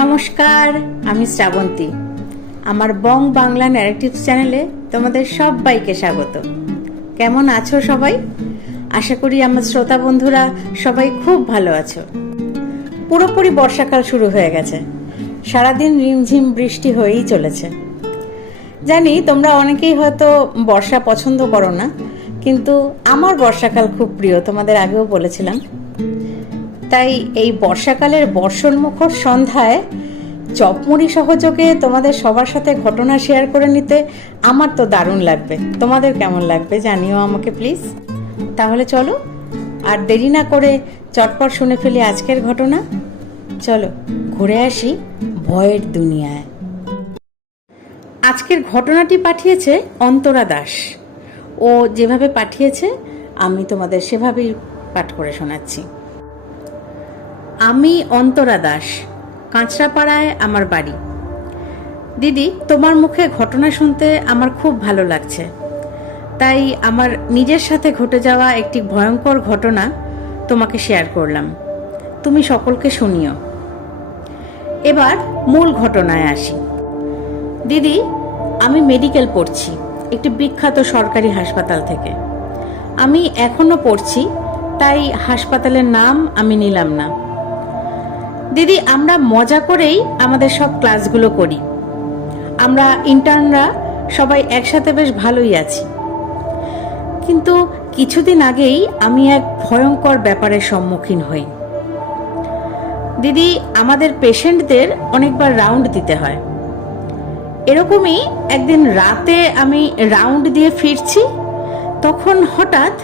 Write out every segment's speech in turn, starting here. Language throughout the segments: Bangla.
নমস্কার, আমি শ্রাবন্তী। আমার বং বাংলা ন্যারেটিভ চ্যানেলে তোমাদের সবাইকে স্বাগত। কেমন আছো সবাই? আশা করি আমার শ্রোতা বন্ধুরা সবাই খুব ভালো আছো। পুরোপুরি বর্ষাকাল শুরু হয়ে গেছে, সারাদিন রিমঝিম বৃষ্টি হয়েই চলেছে। জানি তোমরা অনেকেই হয়তো বর্ষা পছন্দ করো না, কিন্তু আমার বর্ষাকাল খুব প্রিয়, তোমাদের আগেও বলেছিলাম। তাই এই বর্ষাকালের বর্ষণমুখর সন্ধ্যায় চপমুড়ি সহযোগে তোমাদের সবার সাথে ঘটনা শেয়ার করে নিতে আমার তো দারুণ লাগবে। তোমাদের কেমন লাগবে জানিও আমাকে প্লিজ। তাহলে চলো আর দেরি না করে চটপট শুনে ফেলি আজকের ঘটনা। চলো ঘুরে আসি ভয়ের দুনিয়ায়। আজকের ঘটনাটি পাঠিয়েছে অন্তরা দাস। ও যেভাবে পাঠিয়েছে আমি তোমাদের সেভাবেই পাঠ করে শোনাচ্ছি। আমি অন্তরা দাস, কাঁচরাপাড়ায় আমার বাড়ি। দিদি, তোমার মুখে ঘটনা শুনতে আমার খুব ভালো লাগছে, তাই আমার নিজের সাথে ঘটে যাওয়া একটি ভয়ঙ্কর ঘটনা তোমাকে শেয়ার করলাম। তুমি সকলকে শুনিও। এবার মূল ঘটনায় আসি। দিদি, আমি মেডিকেল পড়ছি একটি বিখ্যাত সরকারি হাসপাতাল থেকে। আমি এখনো পড়ছি, তাই হাসপাতালের নাম আমি নিলাম না। দিদি, আমরা মজা করেই আমাদের সব ক্লাসগুলো করি। আমরা ইন্টার্নরা সবাই একসাথে বেশ ভালোই আছি। কিন্তু কিছুদিন আগেই আমি এক ভয়ঙ্কর ব্যাপারের সম্মুখীন হই। দিদি, আমাদের পেশেন্টদের অনেকবার রাউন্ড দিতে হয়। এরকমই একদিন রাতে আমি রাউন্ড দিয়ে ফিরছি, তখন হঠাৎ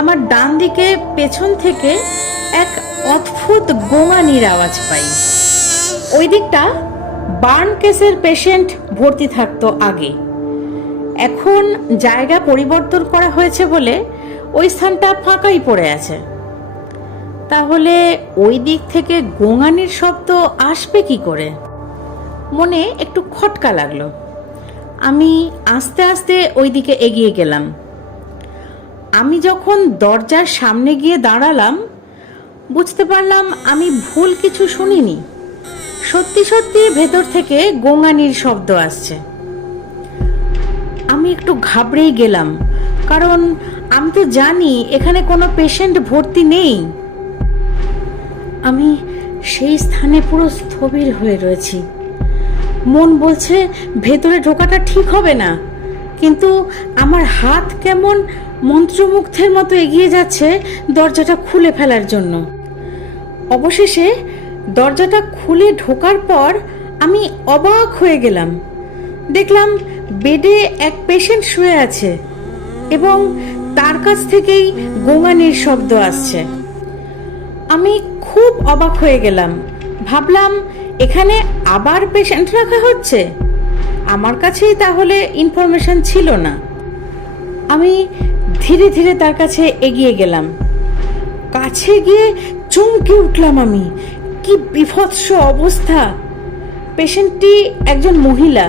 আমার ডান দিকে পেছন থেকে এক অদ্ভুত গোঙানির আওয়াজ পাই। ওই দিকটা বার্ন কেসের পেশেন্ট ভর্তি থাকতো আগে। এখন জায়গা পরিবর্তন করা হয়েছে বলে ওই স্থানটা ফাঁকাই পড়ে আছে। তাহলে ওই দিক থেকে গোঙানির শব্দ আসবে কি করে? মনে একটু খটকা লাগলো। আমি আস্তে আস্তে ওই দিকে এগিয়ে গেলাম। আমি যখন দরজার সামনে গিয়ে দাঁড়ালাম, বুঝতে পারলাম আমি ভুল কিছু শুনিনি। সত্যি সত্যি ভেতর থেকে গোঙানির শব্দ আসছে। আমি একটু ঘাবড়েই গেলাম, কারণ আমি তো জানি এখানে কোনো পেশেন্ট ভর্তি নেই। আমি সেই স্থানে পুরো স্থবির হয়ে রয়েছি। মন বলছে ভেতরে ঢোকাটা ঠিক হবে না, কিন্তু আমার হাত কেমন মন্ত্রমুগ্ধের মতো এগিয়ে যাচ্ছে দরজাটা খুলে ফেলার জন্য। অবশেষে দরজাটা খুলে ঢোকার পর আমি অবাক হয়ে গেলাম। দেখলাম বেডে এক পেশেন্ট শুয়ে আছে এবং তার কাছ থেকেই গোঙানির শব্দ আসছে। আমি খুব অবাক হয়ে গেলাম। ভাবলাম এখানে আবার পেশেন্ট রাখা হচ্ছে। আমার কাছেই তাহলে ইনফরমেশন ছিল না। আমি ধীরে ধীরে তার কাছে এগিয়ে গেলাম। কাছে গিয়ে চমকে উঠলাম আমি। কি বিভৎস অবস্থা! পেশেন্টটি একজন মহিলা,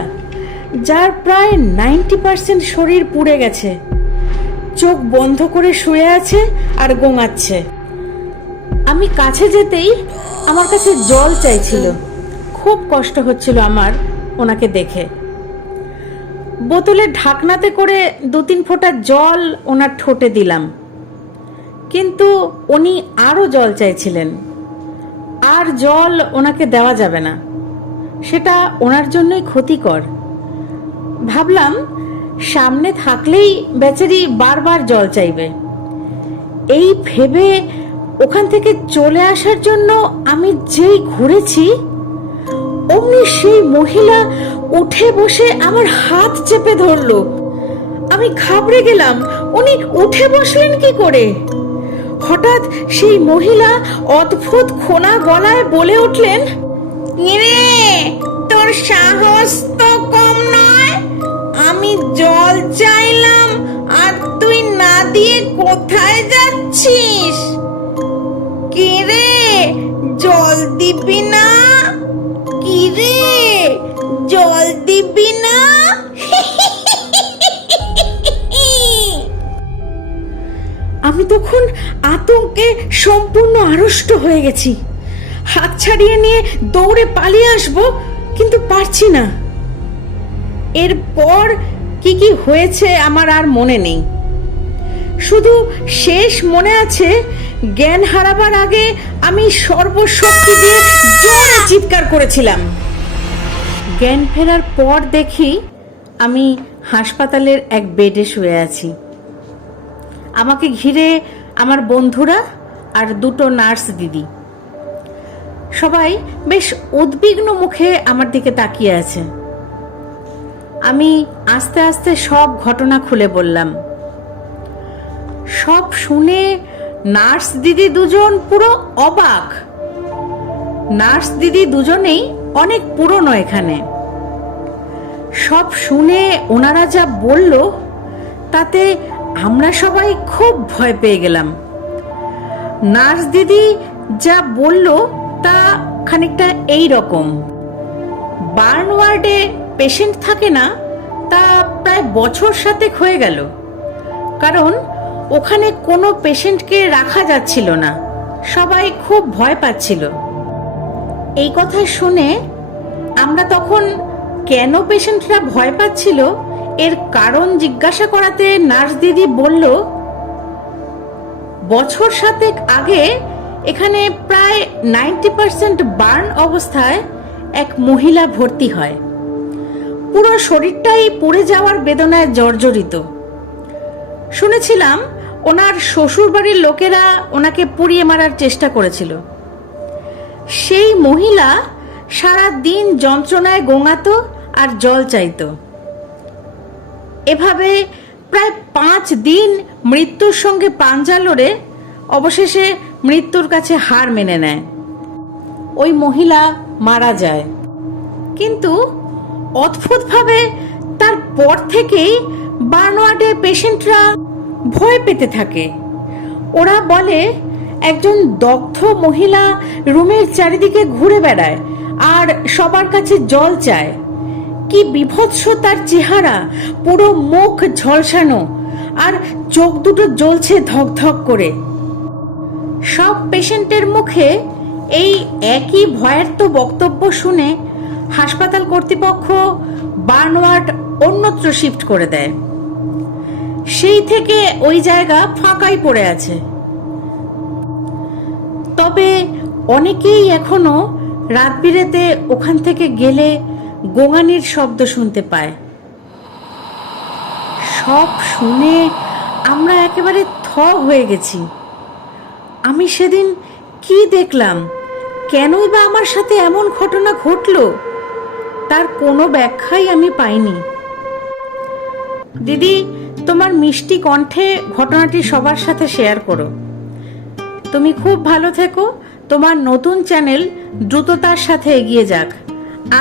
যার প্রায় 90% শরীর পুড়ে গেছে। চোখ বন্ধ করে শুয়ে আছে আর গোঙাচ্ছে। আমি কাছে যেতেই আমার কাছে জল চাইছিল। খুব কষ্ট হচ্ছিল আমার ওনাকে দেখে। বোতলের ঢাকনাতে করে 2-3 ফোঁটা জল ওনার ঠোঁটে দিলাম, কিন্তু উনি আরও জল চাইছিলেন। আর জল ওনাকে দেওয়া যাবে না, সেটা ওনার জন্যই ক্ষতিকর। ভাবলাম সামনে থাকলেই বেচারি বারবার জল চাইবে। এই ভেবে ওখান থেকে চলে আসার জন্য আমি যেই ঘুরেছি, অমনি সেই মহিলা উঠে বসে আমার হাত চেপে ধরলো। আমি ঘাবড়ে গেলাম, উনি উঠে বসলেন কি করে? হঠাৎ সেই মহিলা অদ্ভুত খোনা গলায় বলে উঠলেন, "রে, তোর সাহস তো কম নয়। আমি জল চাইলাম আর তুই না দিয়ে কোথায় যাচ্ছিস? কে রে, জল দিবি না? কি রে, জল দিবি না?" আমি তখন আতঙ্কে সম্পূর্ণ আড়ষ্ট হয়ে গেছি। হাত ছাড়িয়ে নিয়ে দৌড়ে পালিয়ে আসবো, কিন্তু পারছি না। এরপর কি কি হয়েছে আমার আর মনে নেই, শুধু শেষ মনে আছে জ্ঞান হারাবার আগে আমি সর্বশক্তি দিয়ে জোরে চিৎকার করেছিলাম। জ্ঞান ফেরার পর দেখি আমি হাসপাতালের এক বেডে শুয়ে আছি। আমাকে ঘিরে আমার বন্ধুরা আর দুটো নার্স দিদি, সবাই বেশ উদ্বিগ্ন মুখে আমার দিকে তাকিয়ে আছে। আমি আস্তে আস্তে সব ঘটনা খুলে বললাম। সব শুনে নার্স দিদি দুজন পুরো অবাক। নার্স দিদি দুজনেই অনেক পুরনো এখানে। সব শুনে ওনারা যা বলল তাতে আমরা সবাই খুব ভয় পেয়ে গেলাম। নার্স দিদি যা বলল তা খানিকটা এই রকম: বার্ন ওয়ার্ডে পেশেন্ট থাকে না, তা প্রায় বছর সাতেক হয়ে গেল, কারণ ওখানে কোনো পেশেন্টকে রাখা যাচ্ছিল না, সবাই খুব ভয় পাচ্ছিল। এই কথা শুনে আমরা তখন কেন পেশেন্টরা ভয় পাচ্ছিল এর কারণ জিজ্ঞাসা করাতে নার্স দিদি বলল, বছর সাতেক আগে এখানে প্রায় 90% বার্ন অবস্থায় এক মহিলা ভর্তি হয়। পুরো শরীরটাই পুড়ে যাওয়ার বেদনায় জর্জরিত। শুনেছিলাম ওনার শ্বশুর বাড়ির লোকেরা ওনাকে পুড়িয়ে মারার চেষ্টা করেছিল। সেই মহিলা সারা দিন যন্ত্রণায় গোঙাতো আর জল চাইতো। এভাবে প্রায় 5 দিন মৃত্যুর সঙ্গে পাঞ্জা লড়ে অবশেষে মৃত্যুর কাছে হার মেনে নেয়। ওই মহিলা মারা যায়, কিন্তু অদ্ভুতভাবে তারপর থেকেই বার্ন ওয়ার্ডে পেশেন্টরা ভয় পেতে থাকে। ওরা বলে একজন দগ্ধ মহিলা রুমের চারিদিকে ঘুরে বেড়ায় আর সবার কাছে জল চায়। কি বিভৎস তার চেহারা, পুরো মুখ ঝলসানো আর চোখ দুটো জ্বলছে ধকধক করে। সব পেশেন্টের মুখে এই একই ভয়ার্ত বক্তব্য শুনে হাসপাতাল কর্তৃপক্ষ বার্ন ওয়ার্ড অন্যত্র শিফট করে দেয়। সেই থেকে ওই জায়গা ফাঁকাই পড়ে আছে। তবে অনেকেই এখনো রাত বিরেতে ওখান থেকে গেলে গোঙানির শব্দ শুনতে পায়। সব শুনে আমরা একেবারে থ হয়ে গেছি। আমি সেদিন কি দেখলাম, কেনই বা আমার সাথে এমন ঘটনা ঘটলো, তার কোনো ব্যাখ্যাই আমি পাইনি। দিদি, তোমার মিষ্টি কণ্ঠে ঘটনাটি সবার সাথে শেয়ার করো। তুমি খুব ভালো থেকো, তোমার নতুন চ্যানেল দ্রুততার সাথে এগিয়ে যাক,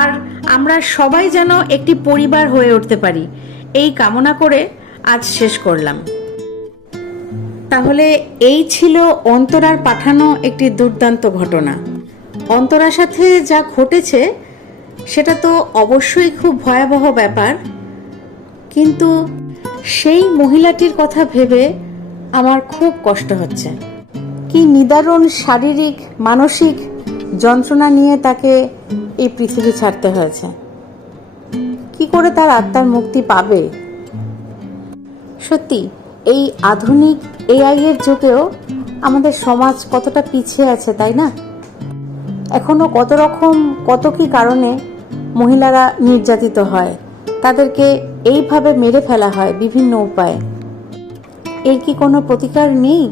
আর আমরা সবাই যেন একটি পরিবার হয়ে উঠতে পারি, এই কামনা করে আজ শেষ করলাম। তাহলে এই ছিল অন্তরার পাঠানো একটি দুর্দান্ত ঘটনা। অন্তরার সাথে যা ঘটেছে সেটা তো অবশ্যই খুব ভয়াবহ ব্যাপার, কিন্তু সেই মহিলাটির কথা ভেবে আমার খুব কষ্ট হচ্ছে। কি নিদারুণ শারীরিক মানসিক যন্ত্রণা নিয়ে তাকে এই পৃথিবী ছাড়তে হয়েছে। কি করে তার আত্মার মুক্তি পাবে? সত্যি এই আধুনিক এআই এর যুগেও আমাদের সমাজ কতটা পিছিয়ে আছে, তাই না? এখনো কত রকম কত কি কারণে মহিলারা নির্যাতিত হয়, তাদেরকে এইভাবে মেরে ফেলা হয় বিভিন্ন উপায়ে। এর কি কোনো প্রতিকার নেই?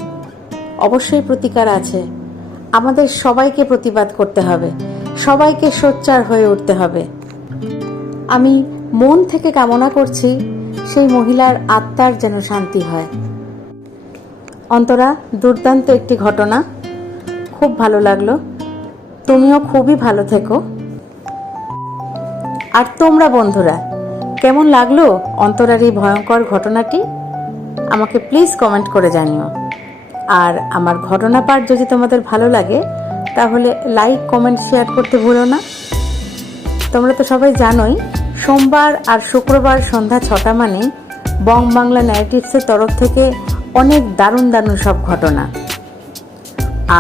অবশ্যই প্রতিকার আছে। আমাদের সবাইকে প্রতিবাদ করতে হবে, সবাইকে সোচ্চার হয়ে উঠতে হবে। আমি মন থেকে কামনা করছি সেই মহিলার আত্মার যেন শান্তি হয়। অন্তরা, দুর্দান্ত একটি ঘটনা, খুব ভালো লাগলো। তুমিও খুবই ভালো থেকো। আর তোমরা বন্ধুরা, কেমন লাগলো অন্তরার এই ভয়ঙ্কর ঘটনাটি? আমাকে প্লিজ কমেন্ট করে জানিও। আর আমার ঘটনা পাঠ যদি তোমাদের ভালো লাগে তাহলে লাইক কমেন্ট শেয়ার করতে ভুলো না। তোমরা তো সবাই জানোই সোমবার আর শুক্রবার সন্ধ্যা 6টা মানে বং বাংলা ন্যারেটিভসের তরফ থেকে অনেক দারুণ দারুণ সব ঘটনা।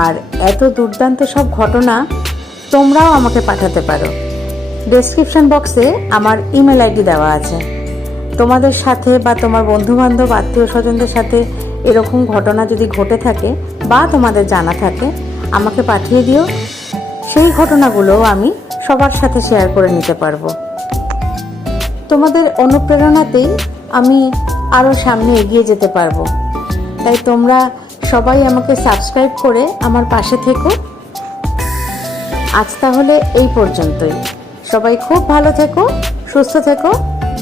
আর এত দুর্দান্ত সব ঘটনা তোমরাও আমাকে পাঠাতে পারো। ডেসক্রিপশন বক্সে আমার ইমেল আইডি দেওয়া আছে। তোমাদের সাথে বা তোমার বন্ধুবান্ধব আত্মীয় স্বজনদের সাথে এরকম ঘটনা যদি ঘটে থাকে বা তোমাদের জানা থাকে, আমাকে পাঠিয়ে দিও। সেই ঘটনাগুলোও আমি সবার সাথে শেয়ার করে নিতে পারবো। তোমাদের অনুপ্রেরণাতেই আমি আরও সামনে এগিয়ে যেতে পারবো। তাই তোমরা সবাই আমাকে সাবস্ক্রাইব করে আমার পাশে থেকো। আজ তাহলে এই পর্যন্তই। সবাই খুব ভালো থেকো, সুস্থ থেকো।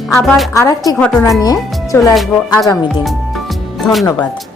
আবার আরেকটি ঘটনা নিয়ে চলে আসবো আগামী দিন। ধন্যবাদ।